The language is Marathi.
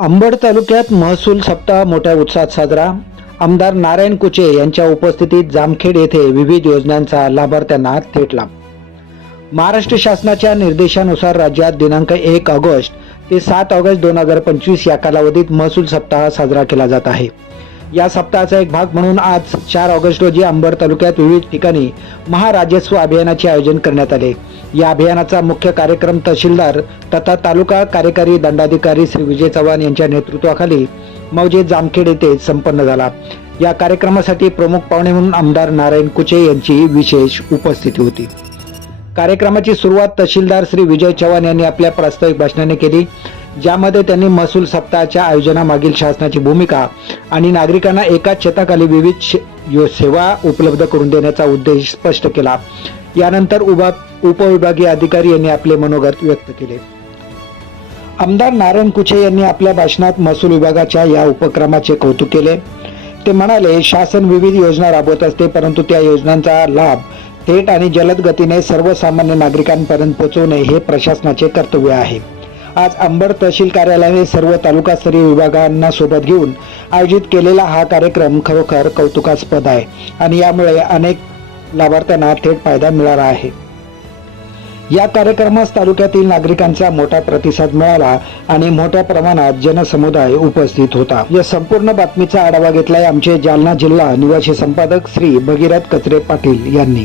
अंबड तालुक्यात महसूल सप्ताह मोठ्या उत्साहात साजरा. आमदार नारायण कुचे यांच्या उपस्थितीत जामखेड येथे विविध योजनांचा लाभार्थ्यांना थेट लाभ महाराष्ट्र शासनाच्या निर्देशानुसार राज्यात दिनांक एक ऑगस्ट ते सात ऑगस्ट दोन हजार पंचवीस या कालावधीत महसूल सप्ताह साजरा केला जात आहे. या सप्ताहाचा एक भाग म्हणून आज चार ऑगस्ट रोजी अंबड तालुक्यात विविध ठिकाणी महाराजस्व अभियानाचे आयोजन करण्यात आले. या अभियानाचा मुख्य कार्यक्रम तहसीलदार तथा तालुका कार्यकारी दंडाधिकारी श्री विजय चव्हाण यांच्या नेतृत्वाखाली मौजे जामखेड येथे संपन्न झाला. या कार्यक्रमासाठी प्रमुख पाहुणे म्हणून आमदार नारायण कुचे यांची विशेष उपस्थिती होती. कार्यक्रमाची सुरुवात तहसीलदार श्री विजय चव्हाण यांनी आपल्या प्रास्ताविक भाषणाने केली. ज्यामध्ये त्यांनी महसूल सप्ताहाच्या आयोजनामागील शासनाची भूमिका आणि नागरिकांना एकाच छताखाली विविध सेवा उपलब्ध करून देण्याचा उद्देश स्पष्ट केला. यानंतर उभा उपविभागीय अधिकारी यांनी आपले मनोगत व्यक्त केले. आमदार नारायण कुचे यांनी आपल्या भाषणात महसूल विभागाच्या या उपक्रमाचे कौतुक केले. ते म्हणाले शासन विविध योजना राबवत असते परंतु त्या योजनांचा लाभ थेट आणि जलद गतीने सर्वसामान्य नागरिकांपर्यंत पोहोचवणे हे प्रशासनाचे कर्तव्य आहे. आज अंबड तहसील कार्यालयाने सर्व तालुकास्तरीय विभागांना सोबत घेऊन आयोजित केलेला हा कार्यक्रम खरोखर कौतुकास्पद आहे आणि यामुळे अनेक लाभार्थ्यांना थेट फायदा मिळाला आहे. या कार्यक्रमास तालुक्यातील नागरिकांचा मोठा प्रतिसाद मिळाला आणि मोठ्या प्रमाणात जनसमुदाय उपस्थित होता. या संपूर्ण बातमीचा आढावा घेतलाय आमचे जालना जिल्हा निवासी संपादक श्री भगीरथ कचरे पाटील यांनी.